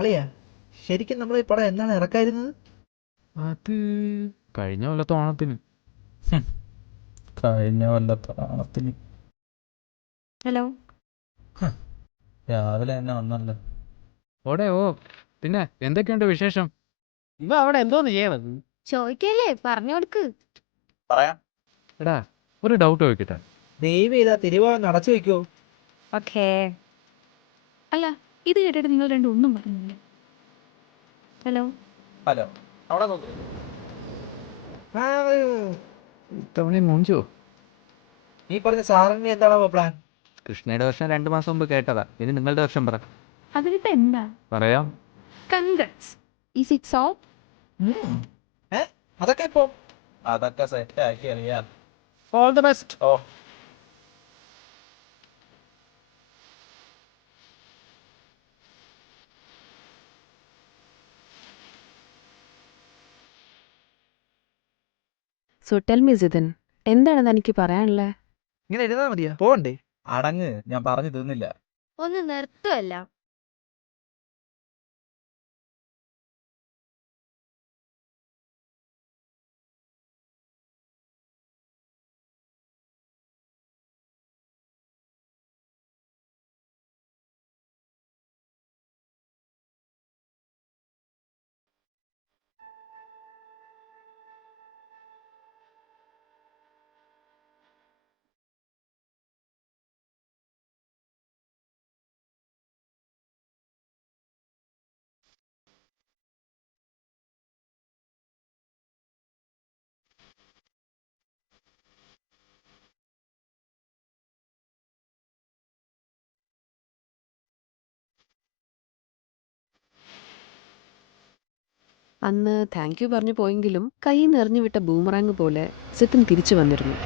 അളിയാ, ശരിക്കും നമ്മൾ ഈ പടം എന്നാണ് ഇറക്കായിരുന്നത്? അത് കഴിഞ്ഞ കൊല്ലത്തെ ഓണത്തിന്. ഹും, കഴിഞ്ഞ കൊല്ലത്തെ ഓണത്തിന് ഹലോ. രാവിലെ തന്നെ വന്നല്ലോ. ഓ പിന്നെ എന്തൊക്കെയുണ്ട് വിശേഷം? ഇവ അവിടെ എന്തോന്ന് ചെയ്യണത്? ചോദിക്കല്ലേ, പറഞ്ഞു കൊടുക്ക്. പറയാം. എടാ, ഒരു ഡൗട്ട് ചോദിക്കട്ടെ? ദൈവം ഇതാ തിരുവാന്ന് അടച്ചു വെക്കോ? ഓക്കേ. അല്ല, ഇത് കേട്ടിട്ട് നിങ്ങൾ രണ്ടും ഒന്നും പറഞ്ഞില്ല. ഹലോ. ഹലോ, അവിടെ നോക്ക്. ഇത്തവണ മുഞ്ചോ? ഈ പറഞ്ഞ സാറിന് എന്താണോ പ്ലാൻ? കൃഷ്ണയുടെ വർഷം 2 മാസം മുമ്പ് കേട്ടതാ. ഇനി നിങ്ങളുടെ വർഷം പറ. അതിനിപ്പോ എന്താ? പറയാം. കൺഗ്രസ്. Is it so? അതൊക്കെ ഇപ്പൊ അതൊക്കെ സെറ്റ് ആക്കി അറിയാം. All the best. Oh, so tell me Jithin, എന്താണ് തനിക്ക് പറയാനുള്ളത്? ഇങ്ങനെ എഴുതാ മതിയാ, പോകണ്ടേ? അടങ്ങ്, ഞാൻ പറഞ്ഞു തീർന്നില്ല. ഒന്ന് നിർത്തുമല്ല. അന്ന് താങ്ക് യു പറഞ്ഞു പോയെങ്കിലും കൈ നിറഞ്ഞു വിട്ട ബൂമറാങ് പോലെ സിത്തിൻ തിരിച്ചു വന്നിരുന്നു.